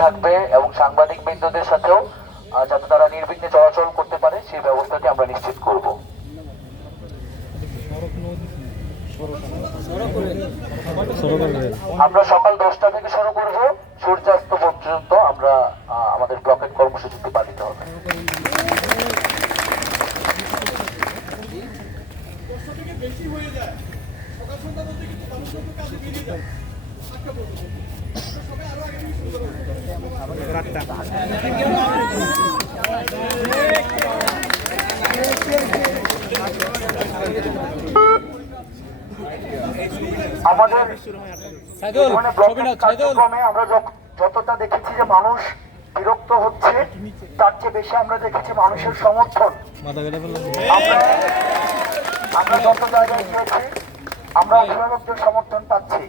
থাকবে এবং সাংবাদিক বৃন্দদের সাথেও যাতে তারা নির্বিঘ্নে চলাচল করতে পারে, সেই ব্যবস্থাটি আমরা নিশ্চিত করব। আমরা সকাল দশটা থেকে শুরু করব। সূর্যাস্ত পর্যন্ত আমরা আমাদের ব্লকেট কর্মসূচিতে পালিত হবে। আমাদের এখানে ব্লকের কার্যক্রমে আমরা যতটা দেখেছি যে মানুষ বিরক্ত হচ্ছে তার চেয়ে বেশি আমরা দেখেছি মানুষের সমর্থন। আমরা আমরা যত জায়গায় গিয়েছি আমরা অভিভাবকদের সমর্থন পাচ্ছি।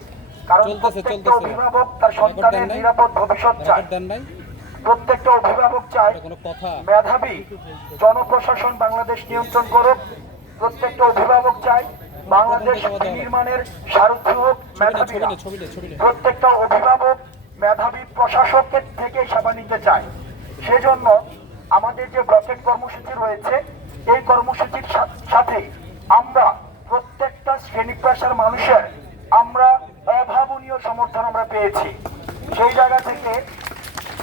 কারণ চলতেছে, প্রত্যেকটা অভিভাবক তার সন্তানের নিরাপদ ভবিষ্যৎ চায়। প্রত্যেকটা অভিভাবক চায় মেধাবী জনপ্রশাসন বাংলাদেশ নিয়ন্ত্রণ করুক। প্রত্যেকটা অভিভাবক চায় বাংলাদেশ নির্মাণের সারথি হোক মেধাবীরা। প্রত্যেকটা অভিভাবক মেধাবী প্রশাসকের থেকে সেবা নিতে চায়। সেজন্য আমাদের যে ব্লকেট কর্মসূচি রয়েছে এই কর্মসূচির সাথে আমরা প্রত্যেকটা শ্রেণি পেশার মানুষের আমরা সমর্থন আমরা পেয়েছি। সেই জায়গা থেকে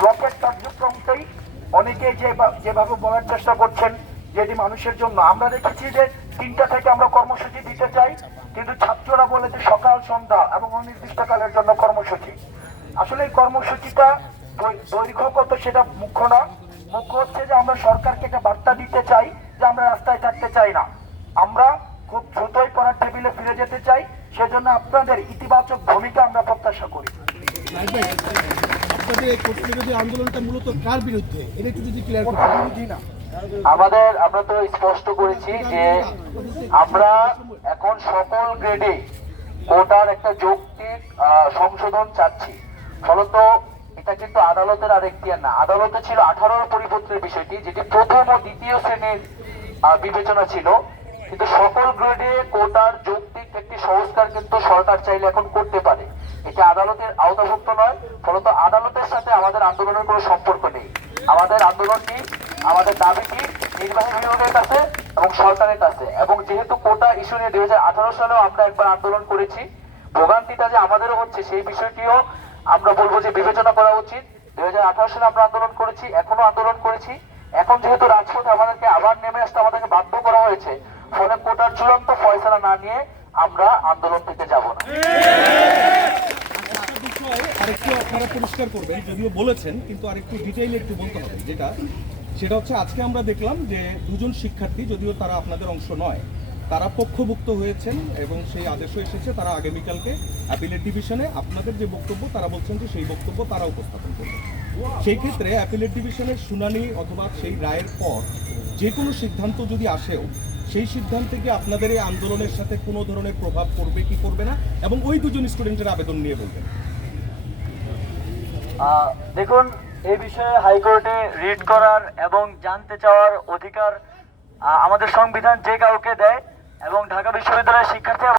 ব্লকের কার্যক্রমটাই অনেকে যে যেভাবে বলার চেষ্টা করছেন, যেটি মানুষের জন্য। আমরা দেখেছি যে তিনটা থেকে আমরা কর্মসূচি দিতে চাই, কিন্তু ছাত্ররা বলে যে সকাল, সন্ধ্যা এবং অনির্দিষ্টকালের জন্য কর্মসূচি। আসলে এই কর্মসূচিটা দৈ- দৈর্ঘ্যগত সেটা মুখ্য না। মুখ্য হচ্ছে যে আমরা সরকারকে একটা বার্তা দিতে চাই যে আমরা রাস্তায় থাকতে চাই না। আমরা খুব দ্রুতই পড়ার টেবিলে ফিরে যেতে চাই। সেজন্য আপনাদের ইতিবাচক ভূমিকা আমরা প্রত্যাশা করি। আমাদের আমরা তো স্পষ্ট করেছি যে আমরা এখন সকল গ্রেডে কোটার একটা যৌক্তিক সংশোধন চাচ্ছি। ফলত এটা কিন্তু আদালতের আর এখতিয়ার না। আদালতে ছিল আঠারোর পরিপত্রের বিষয়টি যেটি প্রথম ও দ্বিতীয় শ্রেণির বিবেচনা ছিল। কিন্তু সকল গ্রেডে কোটার যৌক্তিক সংস্কার কিন্তু সরকার চাইলে এখন করতে পারে। এটি আদালতের আওতাভুক্ত নয়, ফলত আদালতের সাথে আমাদের আন্দোলনের কোনো সম্পর্ক নেই। আমাদের আন্দোলনটি আমাদের দাবিটি নির্বাহী বিভাগের কাছে এবং সরকারের কাছে। এবং যেহেতু কোটা ইস্যু নিয়ে দুই সালেও আমরা একবার আন্দোলন করেছি, ভোগান্তিটা যে আমাদেরও হচ্ছে সেই বিষয়টিও আমরা বলব যে বিবেচনা করা উচিত। দুই সালে আমরা আন্দোলন করেছি এখনও আন্দোলন করেছি। এখন যেহেতু রাজপথে আমাদেরকে আবার নেমে আসতে আমাদেরকে বাধ্য করা হয়েছে, ফলে কোটার চূড়ান্ত ফয়সলা না নিয়ে আমরা আন্দোলন থেকে যাব না। আরেকটু আপনারা পরিষ্কার করবেন, যদিও বলেছেন, কিন্তু আরেকটু ডিটেইলে একটু বলতে হবে, যেটা, সেটা হচ্ছে আজকে আমরা দেখলাম যে দুজন শিক্ষার্থী, যদিও তারা আপনাদের অংশ নয়, তারা পক্ষভুক্ত হয়েছেন এবং সেই আদেশও এসেছে, তারা আগামীকালকে অ্যাপিলেট ডিভিশনে আপনাদের যে বক্তব্য, তারা বলছেন যে সেই বক্তব্য তারা উপস্থাপন করবে সেই ক্ষেত্রে অ্যাপিলেট ডিভিশনের শুনানি অথবা সেই রায়ের পর যে কোনো সিদ্ধান্ত যদি আসেও সেই সিদ্ধান্তে কি আপনাদের এই আন্দোলনের সাথে কোনো ধরনের প্রভাব পড়বে, কি করবে না? এবং ওই দুজন স্টুডেন্টের আবেদন নিয়ে বলবেন। দেখুন এই বিষয়ে হাইকোর্টে রিড করার এবং জানতে চাওয়ার অধিকার আমাদের সংবিধান যে কাউকে দেয় এবং ঢাকা বিশ্ববিদ্যালয়ের শিক্ষার্থীরা